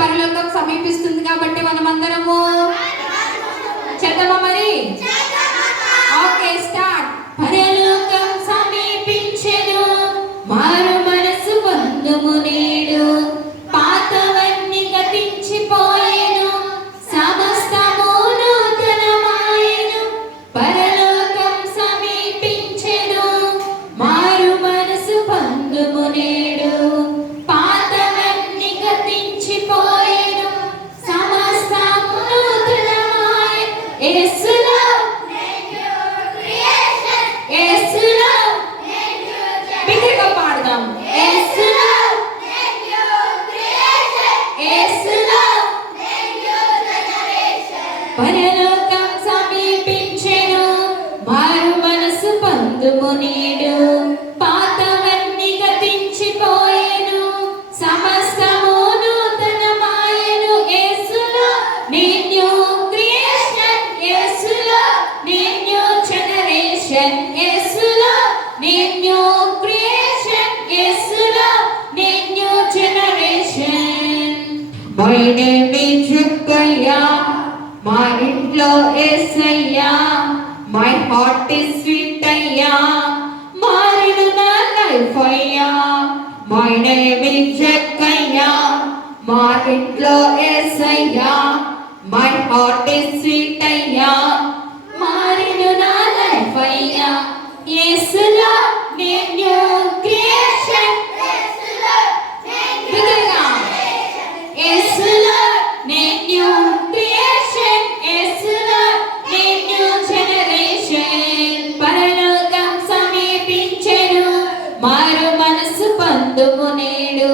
పరలోకం సమీపిస్తుంది కాబట్టి మనమందరము చేద్దామా మరి? Okay, start. పరలోకం సమీపించెను, మారు మనసు పొందుము నేడు, పాతవన్నీ గతించిపోయెను, సమస్తము నూతనమాయెను. పరలోకం సమీపించెను, మారు మనసు పొందుము నేడు, పాతవన్నీ గతించిపోయెను, సమస్తము నూతనమాయెను. యేసులో యేసులో బిగ్గరగా పాడదాం. యేసులో యేసులో పరలోకం సమీపించెను, మారు మనసు పొందుము నేడు, పాతవన్నీ గతించిపోయెను, సమస్తము నూతనమాయెను. యేసులో నీ న్యూ క్రియేషన్, యేసులో నీ న్యూ జనరేషన్, యేసులో నీ న్యూ క్రియేషన్, యేసులో నీ new generation. My name is Jakkayya, మా ఇంట్లో యేసయ్యా, మై హార్ట్ ఈజ్ స్వీట్ అయ్యా, మారిన నా లైఫ్ అయ్యా. మై నేమ్ ఈజ్ జక్కయ్యా, మా ఇంట్లో యేసయ్యా, మై హార్ట్ ఈజ్ స్వీట్ అయ్యా, మారిన నా లైఫ్ అయ్యా. యేసులో నీ న్యూ క్రియేషన్, బిగ్గరగా యేసులో నీ న్యూ క్రియేషన్, యేసులో నీ న్యూ జనరేషన్. పరలోకం సమీపించెను, మారు మనసు పొందుము నేడు,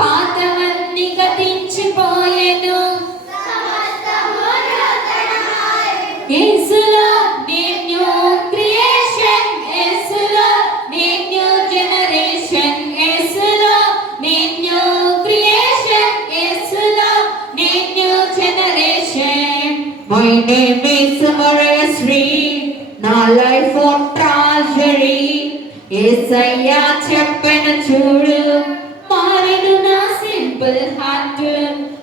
పాతవన్నీ గతించిపోయెను, యేసులో నీ న్యూ క్రియేషన్, యేసులో నీ న్యూ జనరేషన్, యేసులో నీ న్యూ క్రియేషన్, యేసులో నీ new generation. My name is Mareshri, నా లైఫ్ ఓ ట్రాజడీ, యేసయ్యా చెప్పెను చూడు, మారెను నా simple heart.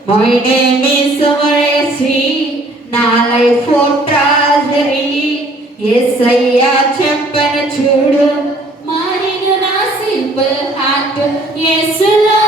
My name is Mareshri, నా లైఫ్ ఓ ట్రాజడీ, యేసయ్యా చెప్పెను చూడు, మారెను నా సింపుల్ హార్ట్. యేసులో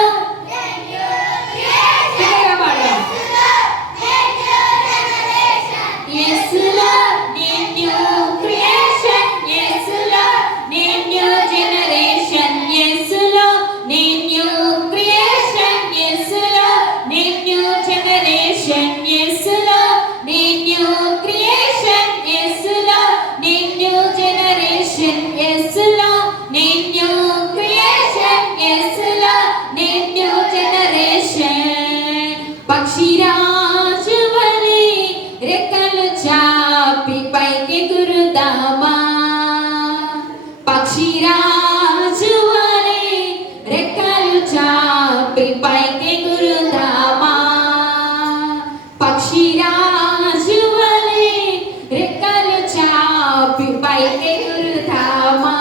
యేసులో నీ న్యూ క్రియేషన్, యేసులో నీ న్యూ జనరేషన్, యేసులో నీ న్యూ క్రియేషన్, యేసులో నీ న్యూ జనరేషన్, యేసులో నీ న్యూ క్రియేషన్, యేసులో నీ న్యూ జనరేషన్, యేసులో నీ న్యూ క్రియేషన్, యేసులో నీ న్యూ జనరేషన్. పక్షిరాజు వలె రెక్కలు చాపి పైకి ఎగురుదామా, పక్షిరాజు వలె రెక్కలు చాపి పైకి ఎగురుదామా, పక్షిరాజు వలె రెక్కలు చాపి పైకి ఎగురుదామా,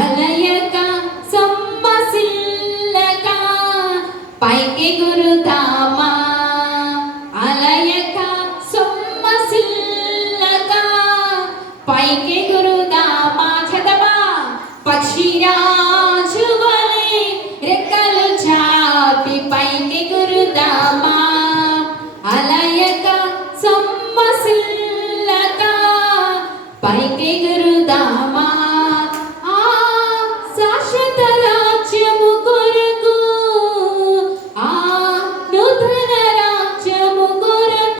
అలయక సొమ్మసిల్లక పైకి ఎగురుదామా, అలయక సొమ్మసిల్లక పైకి ఎగురుదామా. చదవా. పక్షిరా